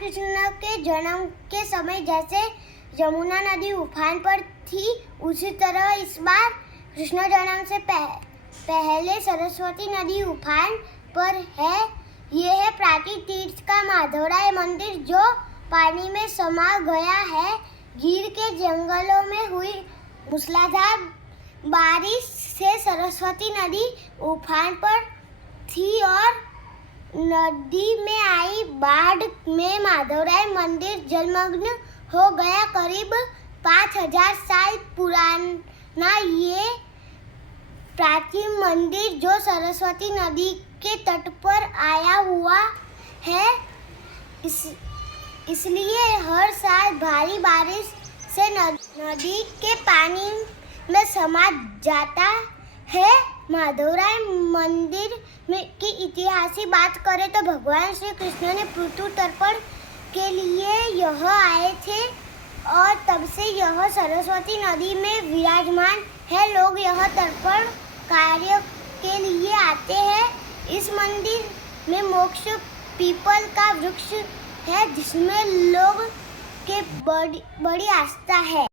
कृष्ण के जन्म के समय जैसे यमुना नदी उफान पर थी, उसी तरह इस बार कृष्ण जन्म से पहले सरस्वती नदी उफान पर है। ये है प्राचीन तीर्थ का माधवराय मंदिर जो पानी में समा गया है। गिर के जंगलों में हुई मूसलाधार बारिश से सरस्वती नदी उफान पर थी और नदी में आई बाढ़ में माधवराय मंदिर जलमग्न हो गया। करीब 5000 साल पुराना ये प्राचीन मंदिर जो सरस्वती नदी के तट पर आया हुआ है, इसलिए हर साल भारी बारिश से नदी के पानी में समा जाता है। माधवराय मंदिर की इतिहास की बात करें तो भगवान श्री कृष्ण ने पृथ्वी तर्पण के लिए यह आए थे और तब से यह सरस्वती नदी में विराजमान है। लोग यह तर्पण कार्य के लिए आते हैं। इस मंदिर में मोक्ष पीपल का वृक्ष है जिसमें लोग के बड़ी आस्था है।